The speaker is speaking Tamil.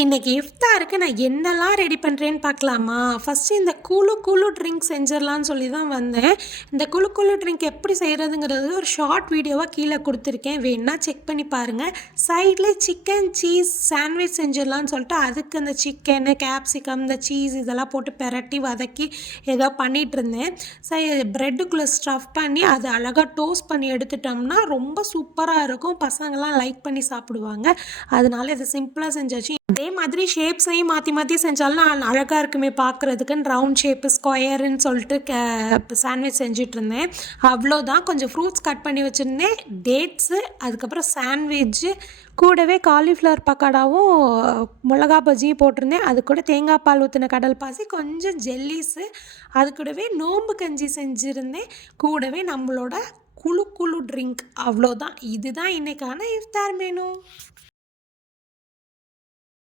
இன்னைக்கு இஃப்தாருக்கு நான் என்னலாம் ரெடி பண்ணுறேன்னு பார்க்கலாமா? ஃபஸ்ட்டு இந்த குளு குளு ட்ரிங்க் செஞ்சிடலான்னு சொல்லி தான் வந்தேன். இந்த குளு குளு ட்ரிங்க் எப்படி செய்கிறதுங்கிறது ஒரு ஷார்ட் வீடியோவாக கீழே கொடுத்துருக்கேன். வேணுன்னா செக் பண்ணி பாருங்கள். சைடில் சிக்கன் சீஸ் சாண்ட்விச் செஞ்சிடலான்னு சொல்லிட்டு அதுக்கு இந்த சிக்கனு, கேப்சிகம், இந்த சீஸ் இதெல்லாம் போட்டு பெரட்டி வதக்கி ஏதோ பண்ணிகிட்ருந்தேன். சரி, ப்ரெட்டுக்குள்ளே ஸ்டஃப் பண்ணி அதை அழகாக டோஸ்ட் பண்ணி எடுத்துட்டோம்னா ரொம்ப சூப்பராக இருக்கும். பசங்கள்லாம் லைக் பண்ணி சாப்பிடுவாங்க. அதனால இதை சிம்பிளாக செஞ்சாச்சு. அதே மாதிரி ஷேப்ஸையும் மாற்றி மாற்றி செஞ்சாலும் அழகாக இருக்குமே பார்க்குறதுக்குன்னு ரவுண்ட் ஷேப்பு, ஸ்கொயருன்னு சொல்லிட்டு சாண்ட்விச் செஞ்சிட்ருந்தேன். அவ்வளோதான். கொஞ்சம் ஃப்ரூட்ஸ் கட் பண்ணி வச்சுருந்தேன், டேட்ஸு, அதுக்கப்புறம் சாண்ட்விட்ஜு, கூடவே காலிஃப்ளவர் பக்கோடாவும் மிளகா பஜ்ஜியும் போட்டிருந்தேன். அது கூட தேங்காய் பால் ஊற்றின கடல் பாசி, கொஞ்சம் ஜெல்லிஸு, அது கூடவே நோம்பு கஞ்சி செஞ்சுருந்தேன். கூடவே நம்மளோட குளு குளு ட்ரிங்க். அவ்வளோதான். இதுதான் இன்றைக்கான இஃப்தார் மெனு.